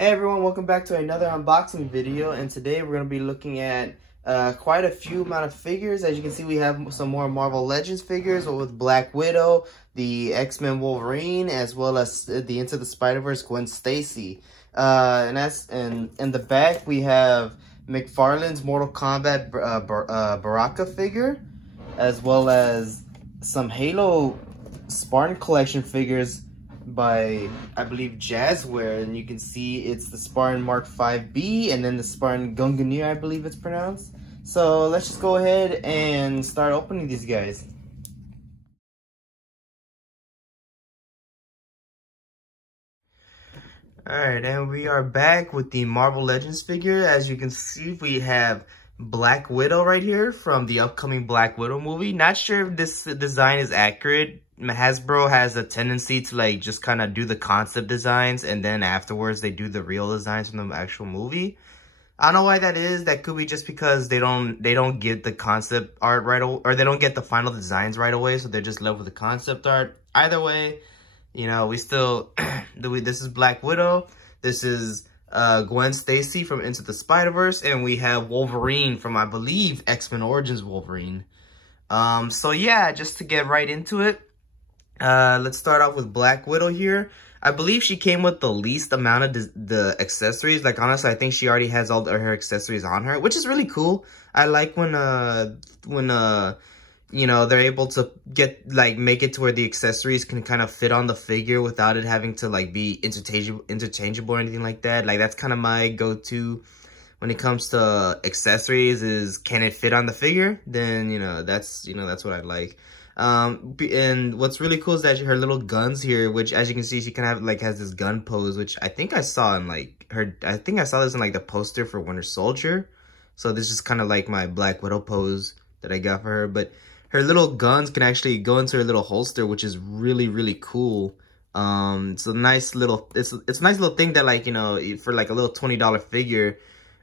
Hey everyone, welcome back to another unboxing video, and today we're going to be looking at quite a few amount of figures. As you can see, we have some more Marvel Legends figures with Black Widow, the X-Men Wolverine, as well as the Into the Spider-Verse Gwen Stacy. And in the back we have McFarlane's Mortal Kombat Baraka figure, as well as some Halo Spartan Collection figures by, I believe, Jazzware, and you can see it's the Spartan Mark 5B and then the Spartan Gungnir, I believe it's pronounced. So let's just go ahead and start opening these guys. Alright, and we are back with the Marvel Legends figure. As you can see, we have Black Widow right here from the upcoming Black Widow movie. Not sure if this design is accurate. Hasbro has a tendency to like just kind of do the concept designs and then afterwards they do the real designs from the actual movie. I don't know why that is. That could be just because they don't get the concept art right away, or they don't get the final designs right away, so they're just left with the concept art. Either way, you know, we still this is Black Widow. This is Gwen Stacy from Into the Spider-Verse, and we have Wolverine from, I believe, X-Men Origins Wolverine. So yeah, just to get right into it, let's start off with Black Widow here. I believe she came with the least amount of the accessories. Like, honestly, I think she already has all her accessories on her, which is really cool. I like when you know, they're able to make it to where the accessories can kind of fit on the figure without it having to like be interchangeable or anything like that. Like, that's kind of my go-to when it comes to accessories, is can it fit on the figure? Then, that's what I like. And what's really cool is that her little guns here, which, as you can see, she kind of has this gun pose, which I think I saw in I think I saw this in like the poster for Winter Soldier. So this is kind of like my Black Widow pose that I got for her. But her little guns can actually go into her little holster, which is really, really cool. It's a nice little, it's a nice little thing that, like, for like a little $20 figure,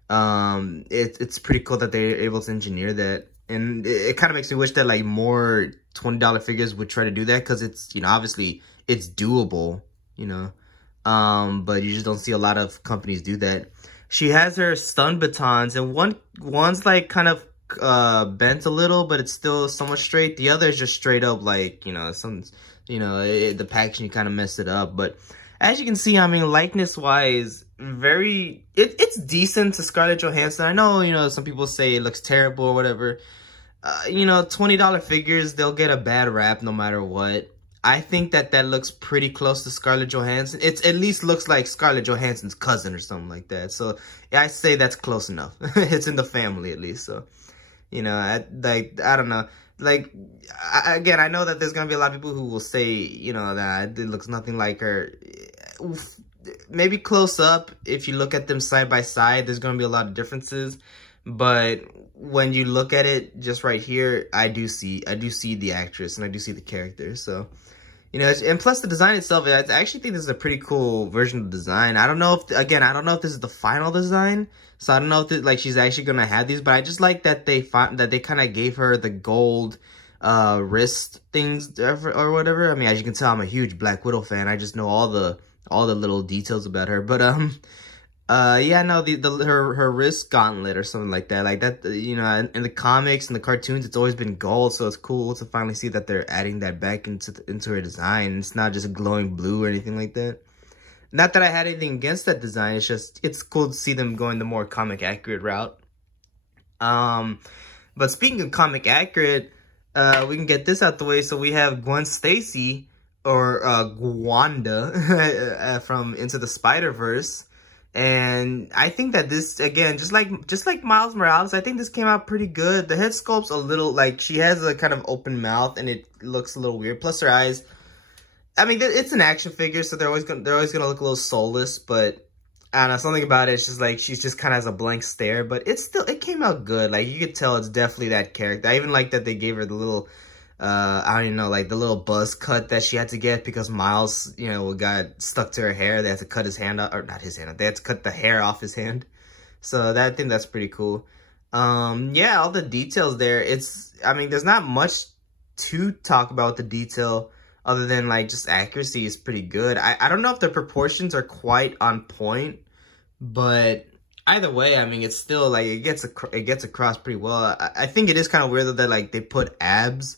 it's pretty cool that they're able to engineer that. And it kind of makes me wish that like more $20 figures would try to do that, because it's, obviously it's doable, but you just don't see a lot of companies do that. She has her stun batons, and one's like kind of bent a little, but it's still somewhat straight. The other is just straight up, like, the packaging kind of messed it up. But as you can see, I mean, likeness wise, it's decent to Scarlett Johansson. I know, some people say it looks terrible or whatever. $20 figures, they'll get a bad rap no matter what. I think that looks pretty close to Scarlett Johansson. It at least looks like Scarlett Johansson's cousin or something like that. So I say that's close enough. It's in the family at least. So, I don't know. Like, again, I know that there's gonna be a lot of people who will say, that it looks nothing like her. Maybe close up, if you look at them side by side, there's gonna be a lot of differences. But when you look at it just right here, I do see the actress and I do see the character. So, and plus the design itself, I actually think this is a pretty cool version of the design. I don't know if this is the final design, so I don't know if she's actually gonna have these. But I just like that they kind of gave her the gold wrist things or whatever. I mean, as you can tell, I'm a huge Black Widow fan. I just know all the little details about her. But yeah, no, her wrist gauntlet or something like that, in the comics and the cartoons, it's always been gold, so it's cool to finally see that they're adding that back into her design. It's not just glowing blue or anything like that. Not that I had anything against that design, it's cool to see them going the more comic accurate route. But speaking of comic accurate, we can get this out the way. So we have Gwen Stacy, or Gwanda, from Into the Spider-Verse. And I think that this, again, just like Miles Morales, I think this came out pretty good. The head sculpt's a little, like, she has a kind of open mouth and it looks a little weird. Plus her eyes, I mean, it's an action figure, so they're always gonna look a little soulless. But I don't know, something about it, it's just like she's just kind of has a blank stare. But it came out good. Like, you could tell it's definitely that character. I even like that they gave her the little, I don't even know, like the little buzz cut that she had to get because Miles, got stuck to her hair. They had to cut his hand out, or not his hand out. They had to cut the hair off his hand. So I think that's pretty cool. Yeah, all the details there. I mean, there's not much to talk about the detail other than like just accuracy is pretty good. I don't know if the proportions are quite on point. But either way, I mean, it's still like it gets across pretty well. I think it is kind of weird that like they put abs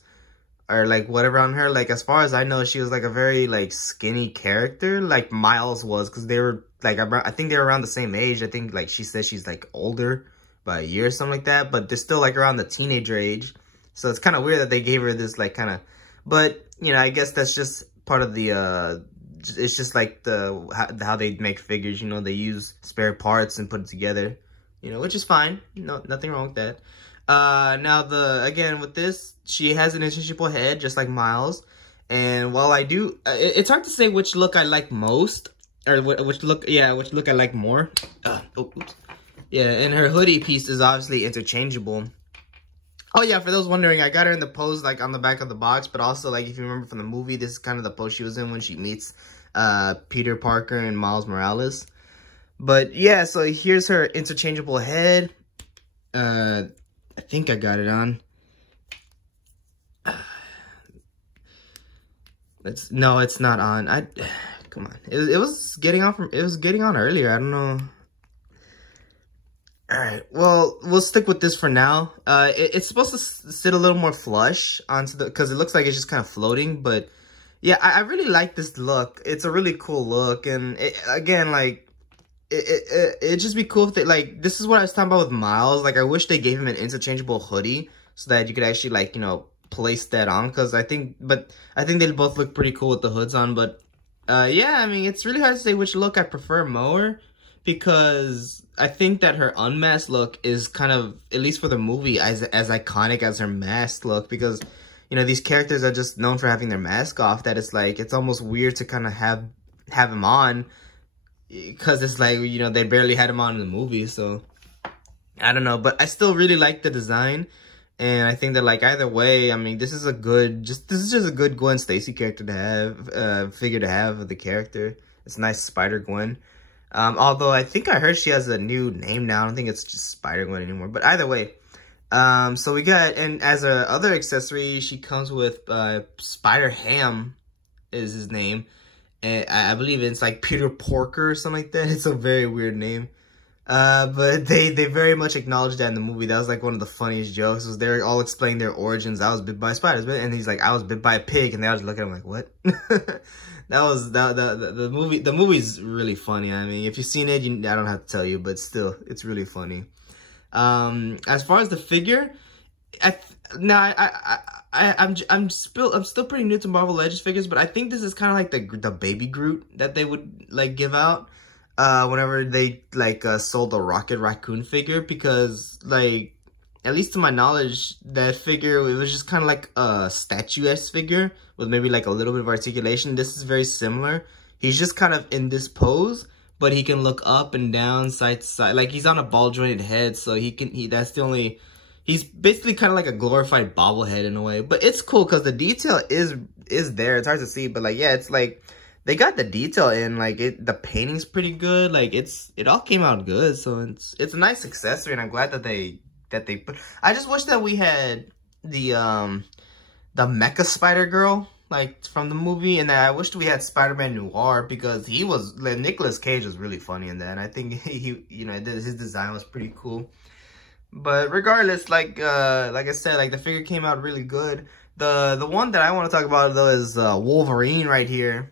or like whatever on her. Like as far as I know, she was like a very like skinny character, like Miles was, because they were like I think they were around the same age. I think like she said she's like older by a year or something like that, but they're still like around the teenager age. So it's kind of weird that they gave her this like kind of, but you know, I guess that's just part of the it's just like how they make figures, you know, they use spare parts and put it together, you know, which is fine. No, nothing wrong with that. Now again with this, she has an interchangeable head just like Miles. And while I do, it's hard to say which look I like most, or which look I like more. Oops. Yeah, and her hoodie piece is obviously interchangeable. Oh yeah, for those wondering, I got her in the pose like on the back of the box, but also like if you remember from the movie, this is kind of the pose she was in when she meets Peter Parker and Miles Morales. But yeah, so here's her interchangeable head. I think I got it on. No, it's not on. Come on. It was getting on earlier. I don't know. All right, well, we'll stick with this for now. It's supposed to sit a little more flush onto because it looks like it's just kind of floating. But yeah, I really like this look. It's a really cool look, and again, like it'd just be cool if they like. This is what I was talking about with Miles. Like, I wish they gave him an interchangeable hoodie so that you could actually like, you know, place that on. Because I think they both look pretty cool with the hoods on. But yeah, I mean, it's really hard to say which look I prefer more, because I think that her unmasked look is kind of, at least for the movie, as iconic as her masked look, because, you know, these characters are just known for having their mask off, that it's like, it's almost weird to kind of have him on, because it's like, you know, they barely had him on in the movie. So I don't know, but I still really like the design, and I think that like either way, I mean, this is just a good Gwen Stacy character to have, figure to have of the character. It's a nice Spider-Gwen. Although I think I heard she has a new name now. I don't think it's just Spider-Gwen anymore. But either way, so we got, and as a other accessory, she comes with Spider-Ham is his name. And I believe it's like Peter Porker or something like that. It's a very weird name. But they very much acknowledged that in the movie. That was like one of the funniest jokes. Was they're all explaining their origins. I was bit by spiders, and he's like, I was bit by a pig, and they all just look at him like, what? The movie. The movie's really funny. I mean, if you've seen it, I don't have to tell you, but still, it's really funny. As far as the figure, I'm still pretty new to Marvel Legends figures, but I think this is kind of like the baby Groot that they would like give out whenever they like sold the Rocket Raccoon figure, because like, at least to my knowledge, that figure, it was just kind of like a statuesque figure with maybe like a little bit of articulation. This is very similar. He's just kind of in this pose, but he can look up and down, side to side. Like, he's on a ball jointed head, so he's basically kind of like a glorified bobblehead in a way. But it's cool because the detail is there. It's hard to see, but like, yeah, it's like they got the detail in. Like, the painting's pretty good. Like, it all came out good. So it's a nice accessory, and I'm glad that they put. I just wish that we had the Mecha Spider-Girl, like, from the movie, and I wished we had Spider-Man Noir, because Nicolas Cage was really funny in that, and I think he you know, his design was pretty cool. But regardless, like I said, like, the figure came out really good. The one that I want to talk about, though, is Wolverine right here.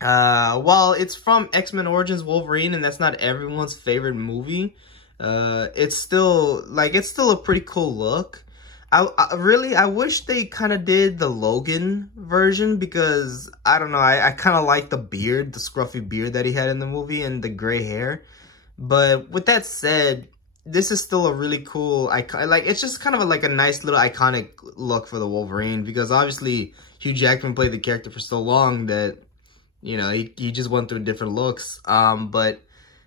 While it's from X-Men Origins Wolverine, and that's not everyone's favorite movie, it's still a pretty cool look. I wish they kind of did the Logan version, because I don't know, I kind of like the beard, the scruffy beard that he had in the movie, and the gray hair. But with that said, this is still a really cool like, it's just kind of like a nice little iconic look for the Wolverine, because obviously Hugh Jackman played the character for so long that, you know, he just went through different looks. But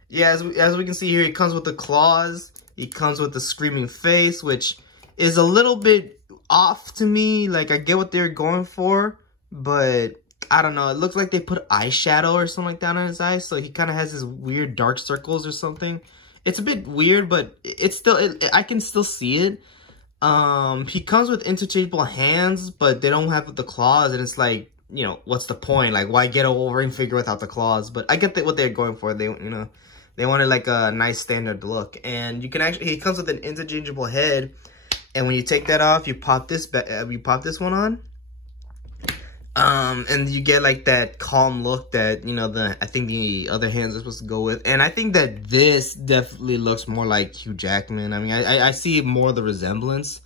yeah, as we can see here, he comes with the claws. He comes with the screaming face, which is a little bit off to me. Like, I get what they're going for, but I don't know. It looks like they put eyeshadow or something like that on his eyes, so he kind of has his weird dark circles or something. It's a bit weird, but it's still, I can still see it. He comes with interchangeable hands, but they don't have the claws, and it's like, you know, what's the point? Like, why get a Wolverine figure without the claws? But I get what they're going for. They, you know, They wanted like a nice standard look. And you can actually, he comes with an interchangeable head. And when you take that off, you pop this one on. And you get like that calm look that, you know, I think the other hands are supposed to go with. And I think that this definitely looks more like Hugh Jackman. I mean, I see more of the resemblance,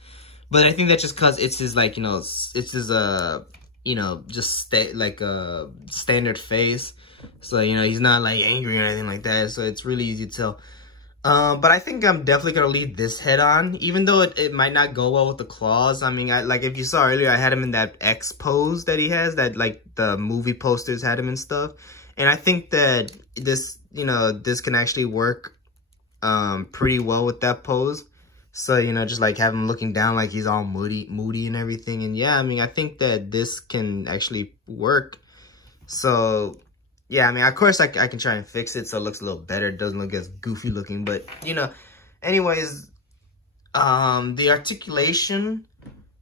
but I think that's just cause it's his, like, you know, it's his, you know, just like a standard face. So, you know, he's not like angry or anything like that. So it's really easy to tell. But I think I'm definitely going to leave this head on, even though it might not go well with the claws. I mean, like if you saw earlier, I had him in that X pose that he has, that like the movie posters had him and stuff. And I think that this, you know, this can actually work pretty well with that pose. So, you know, just like have him looking down like he's all moody and everything. And yeah, I mean, I think that this can actually work. So yeah, I mean, of course, I can try and fix it so it looks a little better. It doesn't look as goofy looking, but, you know, anyways, the articulation,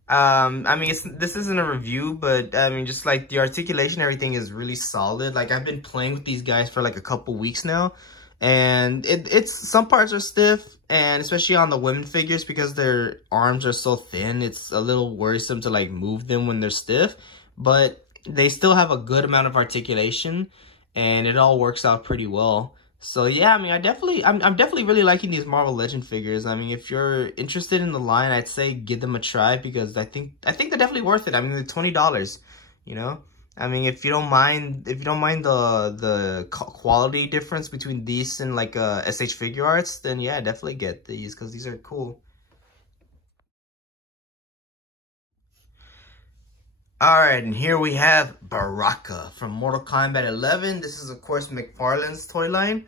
I mean, this isn't a review, but, I mean, just, like, the articulation, everything is really solid. Like, I've been playing with these guys for, like, a couple weeks now, and some parts are stiff, and especially on the women figures, because their arms are so thin, it's a little worrisome to, like, move them when they're stiff, but they still have a good amount of articulation. And it all works out pretty well. So yeah, I mean, I'm definitely really liking these Marvel Legend figures. I mean, if you're interested in the line, I'd say give them a try, because I think they're definitely worth it. I mean, they're $20, you know. I mean, if you don't mind the quality difference between these and like SH Figure Arts, then yeah, definitely get these, because these are cool. Alright, and here we have Baraka from Mortal Kombat 11. This is, of course, McFarlane's toy line.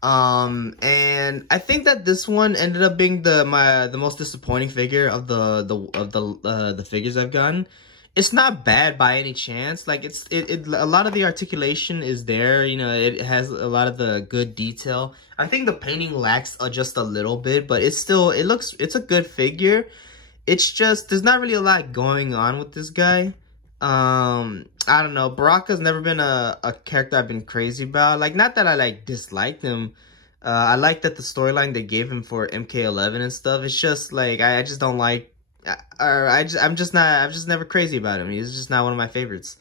And I think that this one ended up being the most disappointing figure of the figures I've gotten. It's not bad by any chance. Like, a lot of the articulation is there. You know, it has a lot of the good detail. I think the painting lacks just a little bit, but it's a good figure. It's just, there's not really a lot going on with this guy. I don't know. Baraka's never been a character I've been crazy about. Like, not that I like disliked him. I like that the storyline they gave him for MK11 and stuff. It's just like I just don't like, I'm just never crazy about him. He's just not one of my favorites.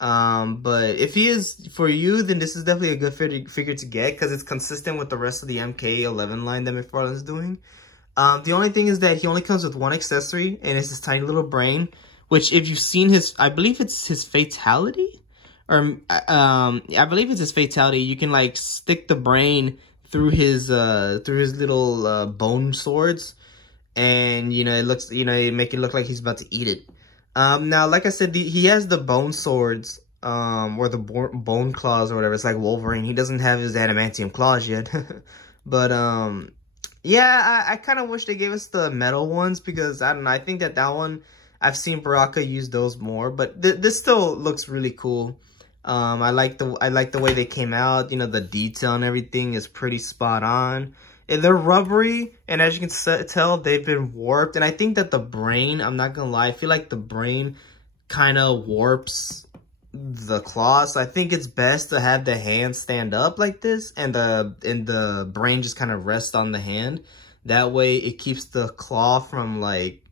But if he is for you, then this is definitely a good figure to get, because it's consistent with the rest of the MK11 line that McFarlane's doing. The only thing is that he only comes with one accessory, and it's this tiny little brain. Which, if you've seen his, I believe it's his fatality, or I believe it's his fatality. You can like stick the brain through his little bone swords, and you know it looks, you know, you make it look like he's about to eat it. Now, like I said, he has the bone swords, or the bone claws or whatever. It's like Wolverine. He doesn't have his adamantium claws yet, but yeah, I kind of wish they gave us the metal ones, because I don't know. I think that one. I've seen Baraka use those more, but this still looks really cool. I like the way they came out. You know, the detail and everything is pretty spot on. And they're rubbery, and as you can tell, they've been warped. And I think that the brain, I'm not gonna lie, I feel like the brain kind of warps the claws. So I think it's best to have the hand stand up like this, and the brain just kind of rest on the hand. That way, it keeps the claw from like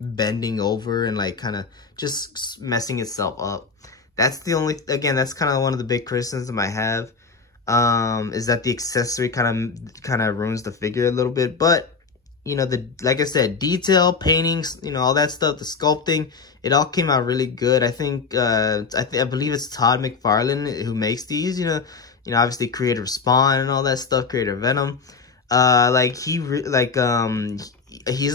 bending over and like kind of just messing itself up. That's the only, again, that's kind of one of the big criticisms I have, is that the accessory kind of ruins the figure a little bit. But you know, like I said, detail, paintings, you know, all that stuff, the sculpting, it all came out really good. I think I believe it's Todd McFarlane who makes these. You know, obviously Creator Spawn and all that stuff, Creator Venom. Like he's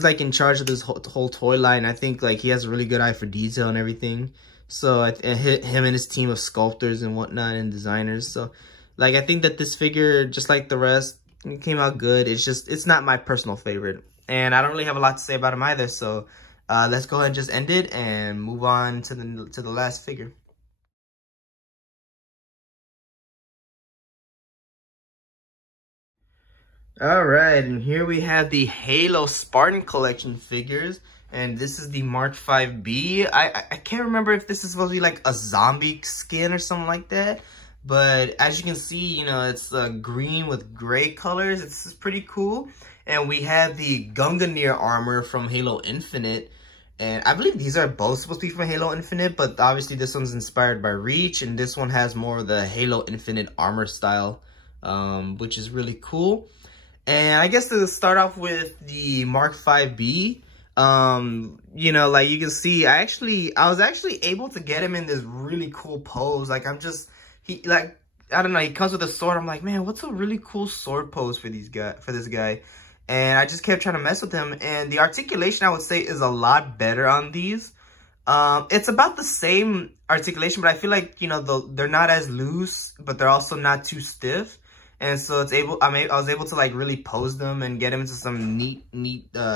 like in charge of this whole toy line. I think like he has a really good eye for detail and everything. So him and his team of sculptors and whatnot and designers. So like I think that this figure, just like the rest, it came out good. It's not my personal favorite, and I don't really have a lot to say about him either. So let's go ahead and just end it and move on to the last figure. Alright, and here we have the Halo Spartan Collection figures, and this is the Mark 5B. I can't remember if this is supposed to be like a zombie skin or something like that, But as you can see, you know, it's green with gray colors. It's pretty cool. And we have the Gunganir armor from Halo Infinite. And I believe these are both supposed to be from Halo Infinite, but obviously this one's inspired by Reach, and this one has more of the Halo Infinite armor style, which is really cool. And I guess to start off with the Mark 5B, you know, like you can see, I was actually able to get him in this really cool pose. Like, I don't know, he comes with a sword. I'm like, man, what's a really cool sword pose for this guy? And I just kept trying to mess with him. And the articulation, I would say, is a lot better on these. It's about the same articulation, but I feel like, you know, they're not as loose, but they're also not too stiff. And so I was able to like really pose them and get him into some neat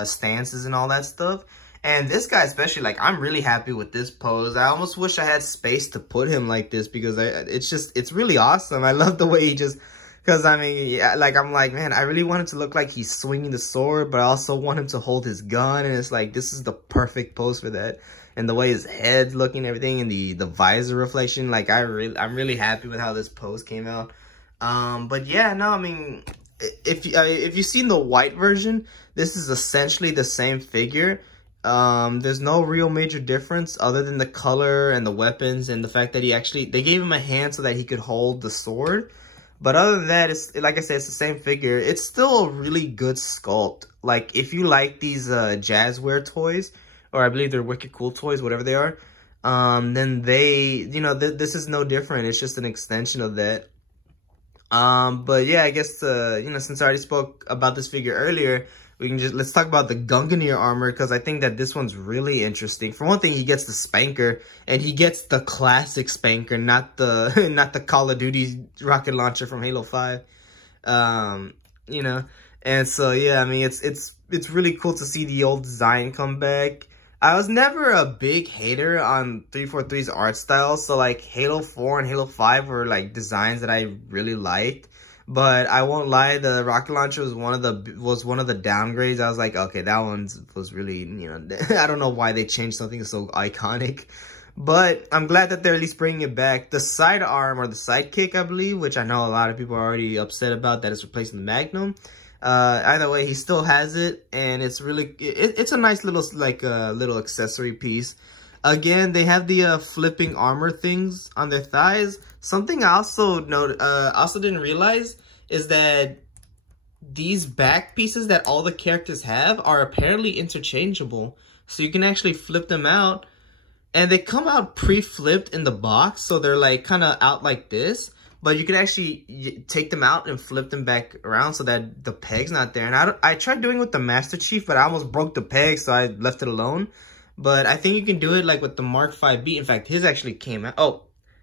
stances and all that stuff. And this guy especially, like, I'm really happy with this pose. I almost wish I had space to put him like this because it's really awesome. I love the way he just... Because, I mean, yeah, like, I'm like, man, I really want him to look like he's swinging the sword, but I also want him to hold his gun. And it's like, this is the perfect pose for that. And the way his head's looking and everything, and the visor reflection, like, I'm really happy with how this pose came out. But yeah, no, I mean, if you've seen the white version, this is essentially the same figure. There's no real major difference other than the color and the weapons and the fact that they gave him a hand so that he could hold the sword. But other than that, it's like I said, it's the same figure. It's still a really good sculpt. Like, if you like these Jazzware toys, or I believe they're Wicked Cool toys, whatever they are, then you know, this is no different. It's just an extension of that. But yeah, I guess, you know, since I already spoke about this figure earlier, let's talk about the Gunganir armor, because I think that this one's really interesting. For one thing, he gets the spanker, and he gets the classic spanker, not the Call of Duty rocket launcher from Halo 5. You know, and so yeah, I mean, it's really cool to see the old design come back. I was never a big hater on 343's art style, so like Halo 4 and Halo 5 were like designs that I really liked. But I won't lie, the rocket launcher was one of the downgrades. I was like, okay, that one was really, you know, I don't know why they changed something so iconic. But I'm glad that they're at least bringing it back. The sidearm, or the sidekick, I believe, which I know a lot of people are already upset about, that it's replacing the Magnum. Either way, he still has it, and it's really, it's a nice little, like, little accessory piece. Again, they have the flipping armor things on their thighs. Something I also didn't realize is that these back pieces that all the characters have are apparently interchangeable. So you can actually flip them out, and they come out pre-flipped in the box. So they're like kind of out like this, but you can actually take them out and flip them back around so that the peg's not there. And I tried doing it with the Master Chief, but I almost broke the peg, so I left it alone. But I think you can do it like with the Mark 5B. In fact, his actually came out. Oh,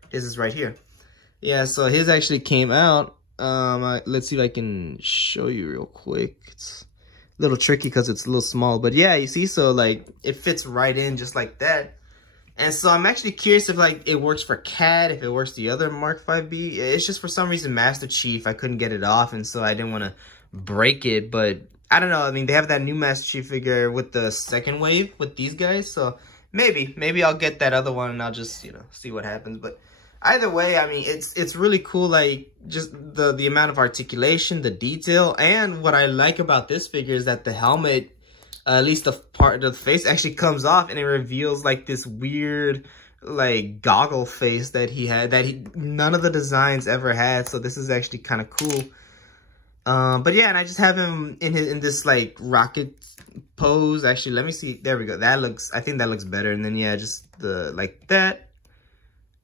his is right here. Yeah, so his actually came out. Let's see if I can show you real quick. It's a little tricky because it's a little small. But yeah, you see, so like it fits right in just like that. And so I'm actually curious if like it works for Cat, if it works the other Mark 5B. It's just for some reason Master Chief, I couldn't get it off, and so I didn't want to break it. But I don't know. I mean, they have that new Master Chief figure with the second wave with these guys. So maybe I'll get that other one and I'll just, you know, see what happens. But either way, I mean, it's really cool. Like, just the amount of articulation, the detail. And what I like about this figure is that the helmet, at least the part of the face, actually comes off, and it reveals like this weird, like, goggle face that he had, that none of the designs ever had. So this is actually kind of cool. But yeah, and I just have him in this like rocket pose. Actually, let me see. There we go. I think that looks better. And then yeah, just like that.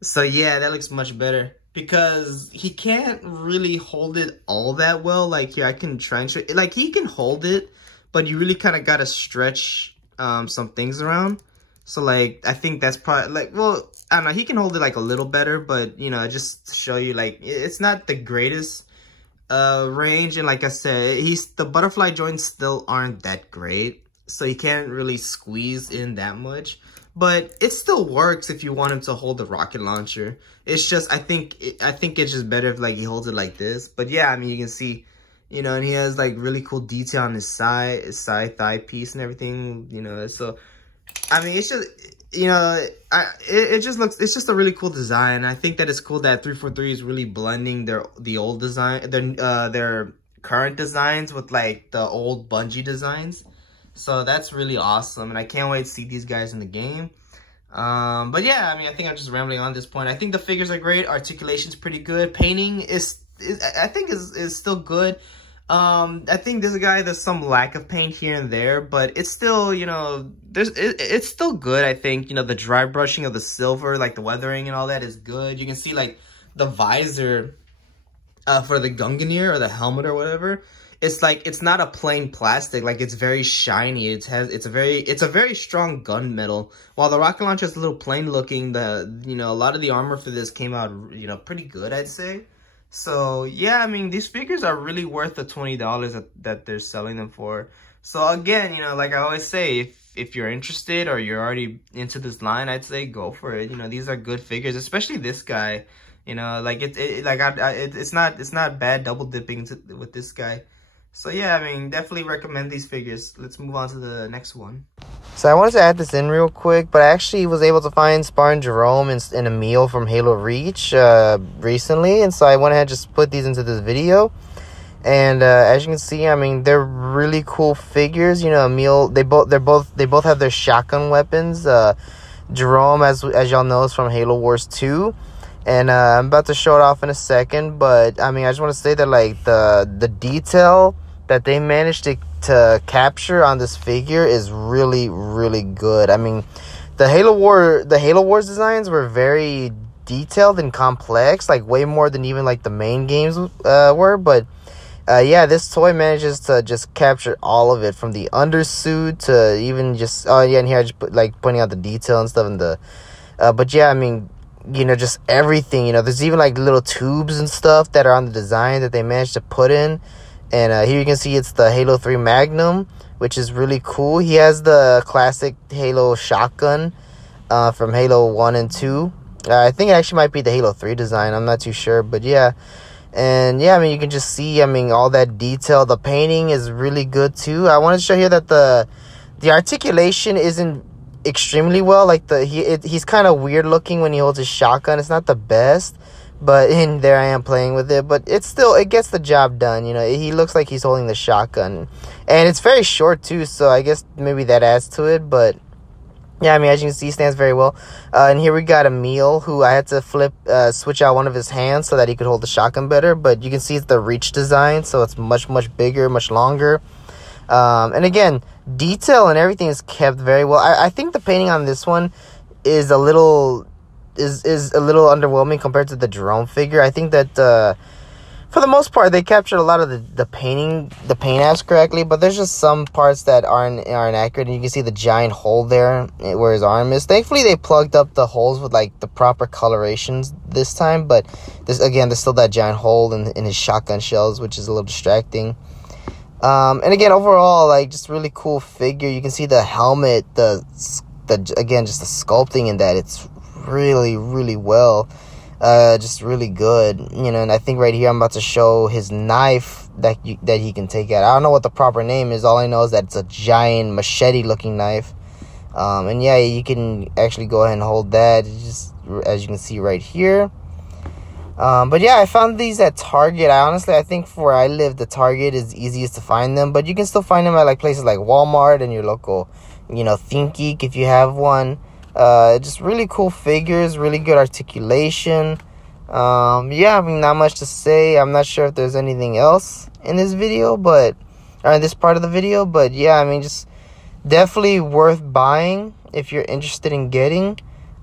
So yeah, that looks much better because he can't really hold it all that well. Like here, I can try and show, like he can hold it, but you really kind of gotta stretch some things around. So like, I think that's probably like, well, I don't know. He can hold it like a little better, but you know, just to show you, like, it's not the greatest range. And like I said, the butterfly joints still aren't that great, so you can't really squeeze in that much, but it still works if you want him to hold the rocket launcher. It's just, I think it's just better if like he holds it like this. But yeah, I mean, you can see, you know, and he has like really cool detail on his side thigh piece and everything, you know. So I mean, you know, it just looks, it's just a really cool design. I think that it's cool that 343 is really blending the old design, their current designs with like the old Bungie designs. So that's really awesome, and I can't wait to see these guys in the game. But yeah, I mean, I think I'm just rambling on this point. I think the figures are great. Articulation's pretty good. Painting is still good. I think there's some lack of paint here and there, but it's still, you know, it's still good. I think, you know, the dry brushing of the silver, like the weathering and all that is good. You can see like the visor for the Gunganir or the helmet or whatever. It's like, it's not a plain plastic, like it's very shiny. It's a very strong gunmetal. While the rocket launcher is a little plain looking, you know, a lot of the armor for this came out, you know, pretty good, I'd say. So yeah, I mean, these figures are really worth the $20 that they're selling them for. So again, you know, like I always say, if you're interested or you're already into this line, I'd say go for it. You know, these are good figures, especially this guy. You know, like it's not bad double dipping with this guy. So yeah, I mean, definitely recommend these figures. Let's move on to the next one. So I wanted to add this in real quick, but I actually was able to find Spartan Jerome and Emil from Halo Reach recently, and so I went ahead and just put these into this video. And as you can see, I mean, they're really cool figures. You know, Emil, they both have their shotgun weapons. Jerome, as y'all know, is from Halo Wars 2. And I'm about to show it off in a second, but I mean, I just want to say that like the detail that they managed to capture on this figure is really, really good. I mean, the Halo Wars designs were very detailed and complex, like way more than even like the main games were. But yeah, this toy manages to just capture all of it, from the undersuit to even just, oh yeah, and here I just put, like, pointing out the detail and stuff in the but yeah, I mean, you know, just everything. You know, there's even like little tubes and stuff that are on the design that they managed to put in. And here you can see it's the Halo 3 Magnum, which is really cool. He has the classic Halo shotgun from Halo 1 and 2. I think it actually might be the Halo 3 design. I'm not too sure, but yeah. And yeah, I mean, you can just see, I mean, all that detail. The painting is really good too. I wanted to show here that the articulation isn't extremely well. Like he's kind of weird looking when he holds his shotgun. It's not the best, but in there I am playing with it, but it gets the job done. You know, he looks like he's holding the shotgun, and it's very short too, so I guess maybe that adds to it. But yeah, I mean, as you can see, he stands very well. And here we got Emil, who I had to switch out one of his hands so that he could hold the shotgun better, but you can see it's the Reach design, so it's much bigger, much longer. And again, detail and everything is kept very well. I think the painting on this one is a little underwhelming compared to the Jerome figure. I think that for the most part they captured a lot of the paint apps correctly, but there's just some parts that aren't accurate, and you can see the giant hole there where his arm is. Thankfully they plugged up the holes with like the proper colorations this time, but there's still that giant hole in his shotgun shells, which is a little distracting. And again, overall, like, just really cool figure. You can see the helmet, again, just the sculpting in that. It's really, really well, just really good, you know. And I think right here I'm about to show his knife that he can take out. I don't know what the proper name is. All I know is that it's a giant machete looking knife. And yeah, you can actually go ahead and hold that, just as you can see right here. But yeah, I found these at Target. I think for where I live, the Target is easiest to find them, but you can still find them at like places like Walmart and your local, you know, ThinkGeek if you have one. Just really cool figures, really good articulation. Yeah, I mean, not much to say. I'm not sure if there's anything else in this video, or in this part of the video, but yeah, I mean, just definitely worth buying if you're interested in getting.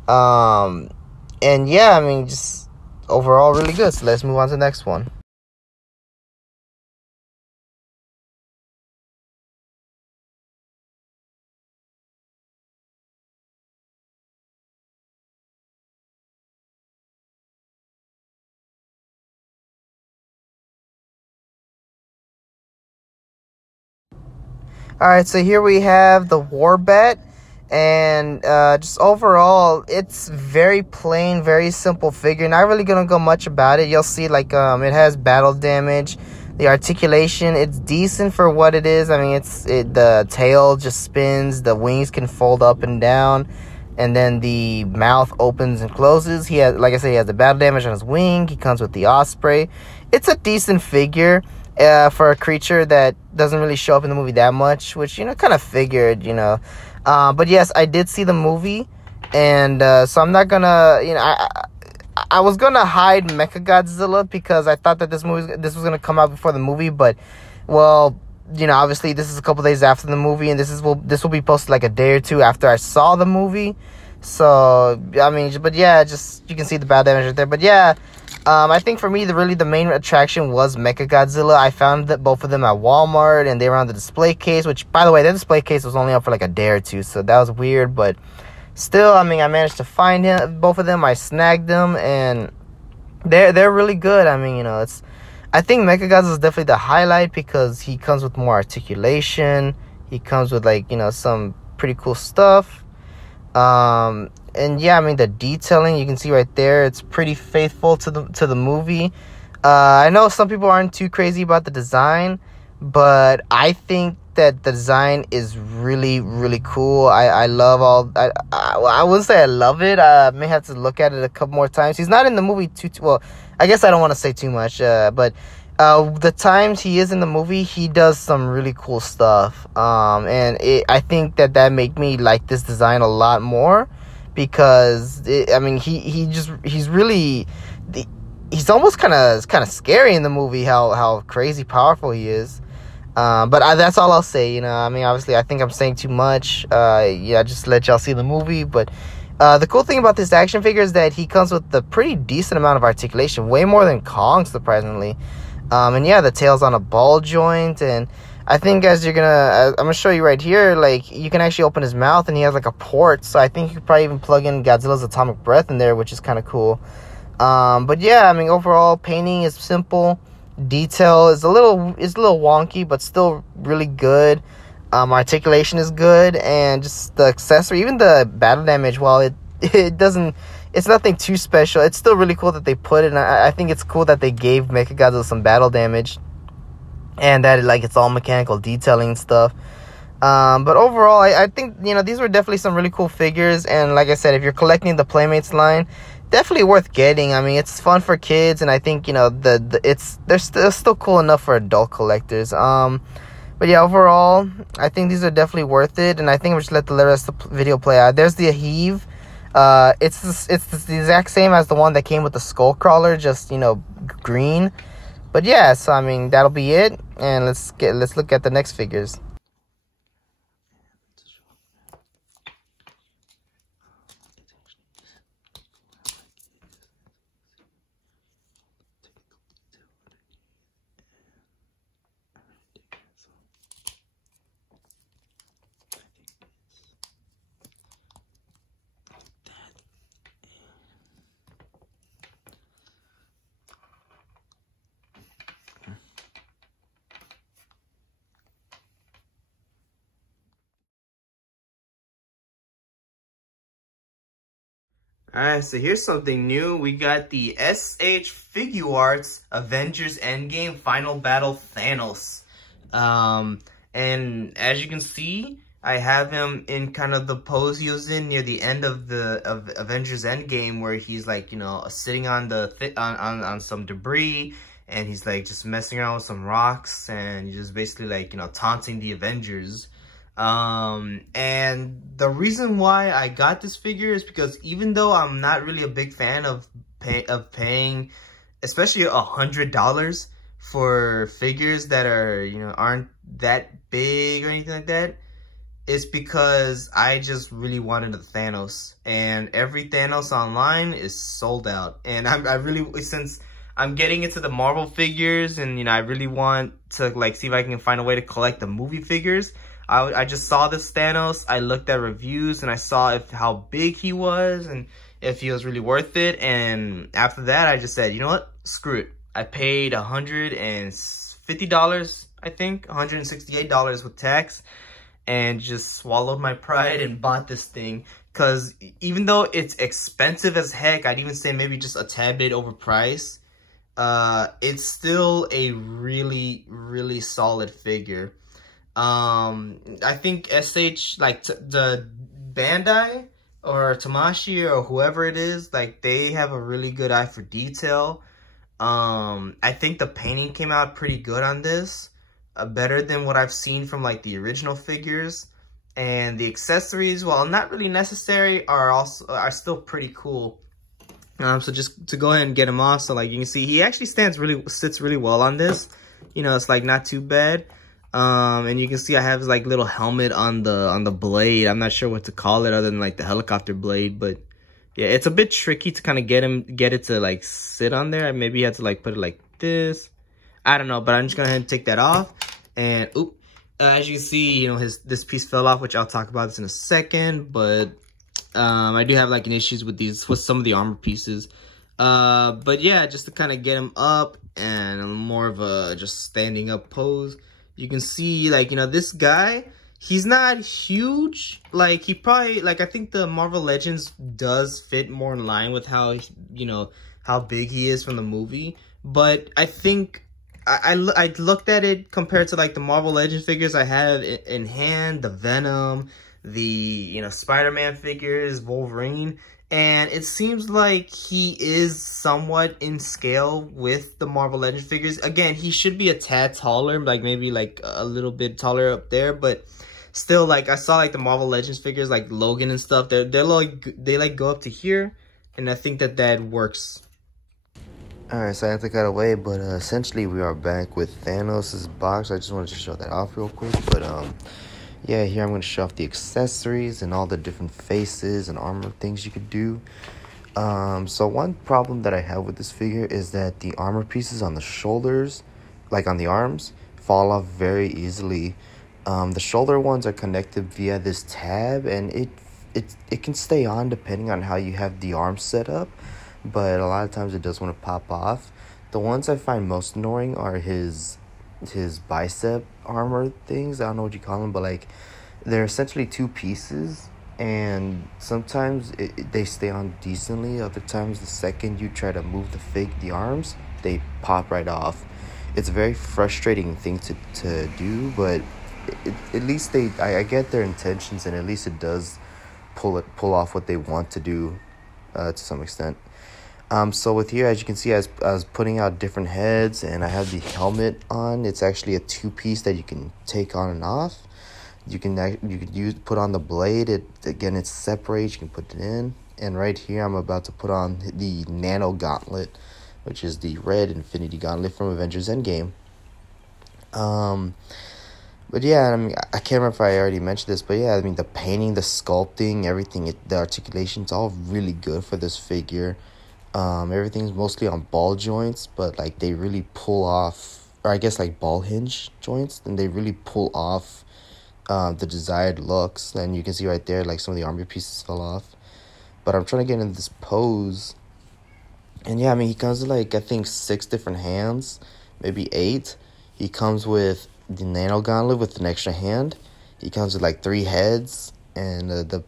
And yeah, I mean, just overall really good. So let's move on to the next one. Alright, so here we have the Warbat, and just overall, it's very plain, very simple figure. Not really gonna go much about it. You'll see, like, it has battle damage. The articulation, it's decent for what it is. I mean, the tail just spins, the wings can fold up and down. and then the mouth opens and closes. He has, like I said, he has the battle damage on his wing. He comes with the osprey. It's a decent figure for a creature that doesn't really show up in the movie that much, which, you know, kind of figured, you know. But yes, I did see the movie, and so I'm not gonna, you know, I was gonna hide Mechagodzilla because I thought that this was gonna come out before the movie, but, well, you know, obviously this is a couple days after the movie, and this will be posted like a day or two after I saw the movie. So I mean, but yeah, just you can see the battle damage right there. But yeah, I think for me, the main attraction was Mechagodzilla. I found that both of them at Walmart, and they were on the display case. Which, by the way, that display case was only up for like a day or two, so that was weird. But still, I mean, I managed to find both of them. I snagged them, and they're really good. I mean, you know, I think Mechagodzilla is definitely the highlight because he comes with more articulation. He comes with, like, you know, some pretty cool stuff. And yeah, I mean, the detailing, you can see right there, it's pretty faithful to the movie. I know some people aren't too crazy about the design, but I think that the design is really, really cool. I love I wouldn't say I love it. I may have to look at it a couple more times. He's not in the movie too well. I guess I don't want to say too much, but the times he is in the movie, he does some really cool stuff. And I think that made me like this design a lot more, because I mean, he's really, he's almost kind of scary in the movie, how crazy powerful he is. But that's all I'll say, you know. I mean, obviously, I think I'm saying too much. Yeah, just let y'all see the movie. But the cool thing about this action figure is that he comes with a pretty decent amount of articulation, way more than Kong, surprisingly. And yeah, the tail's on a ball joint, and I think I'm gonna show you right here, like, you can actually open his mouth, and he has like a port, so I think you could probably even plug in Godzilla's atomic breath in there, which is kind of cool. But yeah, I mean, overall, painting is simple. Detail is a little wonky, but still really good. Articulation is good, and just the accessory, even the battle damage, while it's nothing too special, it's still really cool that they put it. And I think it's cool that they gave Mechagodzilla some battle damage, and that, like, it's all mechanical detailing and stuff. But overall, I think, you know, these were definitely some really cool figures. And like I said, if you're collecting the Playmates line, definitely worth getting. I mean, it's fun for kids, and I think, you know, they're still cool enough for adult collectors. But yeah, overall, I think these are definitely worth it, and I think we'll just let the rest of the video play out. There's the Heave. It's the exact same as the one that came with the skull crawler, just, you know, green. But yeah, so I mean, that'll be it, and let's look at the next figures. Alright, so here's something new. We got the SH Figuarts Avengers Endgame Final Battle Thanos. And as you can see, I have him in kind of the pose he was in near the end of Avengers Endgame, where he's, like, you know, sitting on on some debris, and he's, like, just messing around with some rocks, and he's just basically, like, you know, taunting the Avengers. And the reason why I got this figure is because even though I'm not really a big fan of paying, especially $100 for figures that are, you know, aren't that big or anything like that, it's because I just really wanted a Thanos, and every Thanos online is sold out. And I really, since I'm getting into the Marvel figures, and, you know, I really want to, like, see if I can find a way to collect the movie figures. I just saw this Thanos, I looked at reviews, and I saw how big he was, and if he was really worth it. And after that, I just said, you know what, screw it. I paid $150, I think, $168 with tax, and just swallowed my pride and bought this thing. Because even though it's expensive as heck, I'd even say maybe just a tad bit overpriced, it's still a really, really solid figure. I think SH, like, the Bandai, or Tamashi or whoever it is, like they have a really good eye for detail. I think the painting came out pretty good on this, better than what I've seen from like the original figures. And the accessories, while not really necessary, are still pretty cool. So just to go ahead and get him off, so like you can see, he actually sits really well on this. You know, it's like not too bad. And you can see I have his like little helmet on the blade. I'm not sure what to call it other than like the helicopter blade, but yeah, it's a bit tricky to kind of get it to like sit on there. Maybe you have to like put it like this. I don't know, but I'm just gonna go ahead and take that off. And oop, as you can see, you know, this piece fell off, which I'll talk about this in a second. But I do have like an issues with some of the armor pieces. But yeah, just to kind of get him up and more of a just standing up pose. You can see, like, you know, this guy, he's not huge. Like, he probably, like, I think the Marvel Legends does fit more in line with how, you know, how big he is from the movie. But I think I looked at it compared to, like, the Marvel Legends figures I have in hand, the Venom, the, you know, Spider-Man figures, Wolverine. And it seems like he is somewhat in scale with the Marvel Legends figures. Again, he should be a tad taller, like maybe like a little bit taller up there, but still, like I saw like the Marvel Legends figures, like Logan and stuff. They like go up to here, and I think that works. All right, so I have to cut away, but essentially we are back with Thanos' box. I just wanted to show that off real quick, but yeah, here I'm going to show off the accessories and all the different faces and armor things you could do. So one problem that I have with this figure is that the armor pieces on the shoulders, like on the arms, fall off very easily. The shoulder ones are connected via this tab, and it can stay on depending on how you have the arm set up, but a lot of times it does want to pop off. The ones I find most annoying are his bicep armor things. I don't know what you call them, but like they're essentially two pieces, and sometimes they stay on decently. Other times, the second you try to move the arms, they pop right off. It's a very frustrating thing to do, but at least I get their intentions, and at least it does pull off what they want to do to some extent. So with here, as you can see, I was putting out different heads, and I have the helmet on. It's actually a two-piece that you can take on and off. You can put on the blade. It separates. You can put it in. And right here, I'm about to put on the Nano Gauntlet, which is the red Infinity Gauntlet from Avengers Endgame. But yeah, I mean, I can't remember if I already mentioned this, but yeah, I mean, the painting, the sculpting, everything, the articulation, it's all really good for this figure. Everything's mostly on ball joints, but like they really pull off, or I guess like ball hinge joints, and they really pull off the desired looks. And you can see right there, like some of the armor pieces fell off. But I'm trying to get into this pose, and yeah, I mean, he comes with like I think 6 different hands, maybe 8. He comes with the Nano Gauntlet with an extra hand. He comes with like 3 heads and the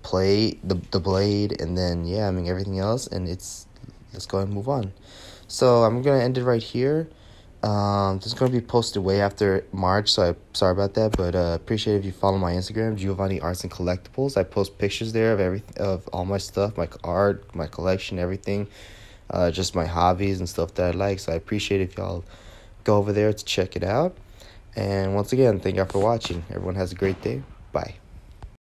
blade, and then yeah, I mean everything else, and let's go ahead and move on. So I'm going to end it right here. This is going to be posted way after March, so sorry about that, but appreciate it if you follow my Instagram, Giovanni Arts and Collectibles. I post pictures there of all my stuff, my art, my collection, everything, just my hobbies and stuff that I like. So I appreciate it if y'all go over there to check it out. And once again, thank y'all for watching. Everyone has a great day. Bye.